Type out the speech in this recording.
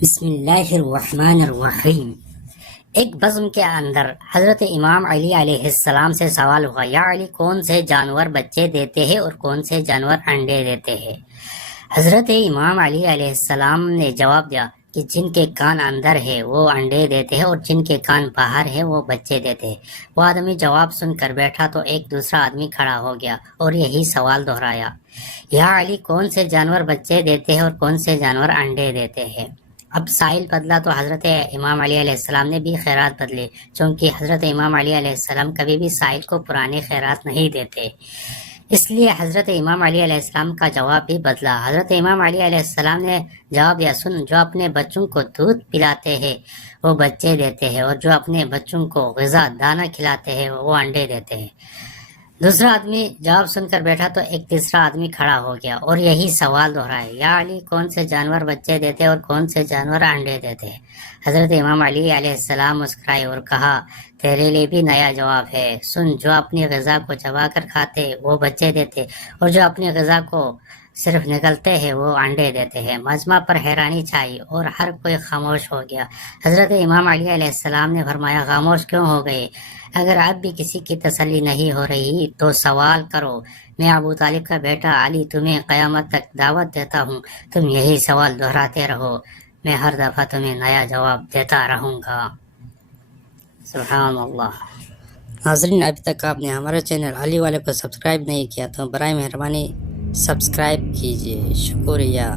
بسم اللہ الرحمن الرحیم۔ ایک بزم کے اندر حضرت امام علی علیہ السلام سے سوال ہوا، یا علی کون سے جانور بچے دیتے ہیں اور کون سے جانور انڈے دیتے ہیں؟ حضرت امام علی علیہ السلام نے جواب دیا کہ جن کے کان اندر ہے وہ انڈے دیتے ہیں اور جن کے کان باہر ہے وہ بچے دیتے ہیں۔ وہ آدمی جواب سن کر بیٹھا تو ایک دوسرا آدمی کھڑا ہو گیا اور یہی سوال دہرایا، یا علی کون سے جانور بچے دیتے ہیں اور کون سے جانور انڈے دیتے ہیں؟ اب سائل بدلا تو حضرت امام علی علیہ السلام نے بھی خیرات بدلی، چونکہ حضرت امام علی علیہ السلام کبھی بھی سائل کو پرانے خیرات نہیں دیتے، اس لیے حضرت امام علی علیہ السلام کا جواب بھی بدلا۔ حضرت امام علی علیہ السلام نے جواب دیا، سن، جو اپنے بچوں کو دودھ پلاتے ہیں وہ بچے دیتے ہیں اور جو اپنے بچوں کو غذا دانہ کھلاتے ہیں وہ انڈے دیتے ہیں۔ دوسرا آدمی جواب سن کر بیٹھا تو ایک تیسرا آدمی کھڑا ہو گیا اور یہی سوال دہرائے، یا علی کون سے جانور بچے دیتے اور کون سے جانور انڈے دیتے؟ حضرت امام علی علیہ السلام مسکرائے اور کہا، تیرے لیے بھی نیا جواب ہے، سن، جو اپنی غذا کو چبا کر کھاتے وہ بچے دیتے اور جو اپنی غذا کو صرف نگلتے ہیں وہ انڈے دیتے ہیں۔ مجمع پر حیرانی چھائی اور ہر کوئی خاموش ہو گیا۔ حضرت امام علی علیہ السلام نے فرمایا، خاموش کیوں ہو گئے؟ اگر اب بھی کسی کی تسلی نہیں ہو رہی تو سوال کرو۔ میں ابو طالب کا بیٹا علی تمہیں قیامت تک دعوت دیتا ہوں، تم یہی سوال دہراتے رہو، میں ہر دفعہ تمہیں نیا جواب دیتا رہوں گا۔ سبحان اللہ۔ ناظرین، ابھی تک آپ نے ہمارے چینل علی والے کو سبسکرائب نہیں کیا تو برائے مہربانی سبسکرائب کیجیے، شکریہ۔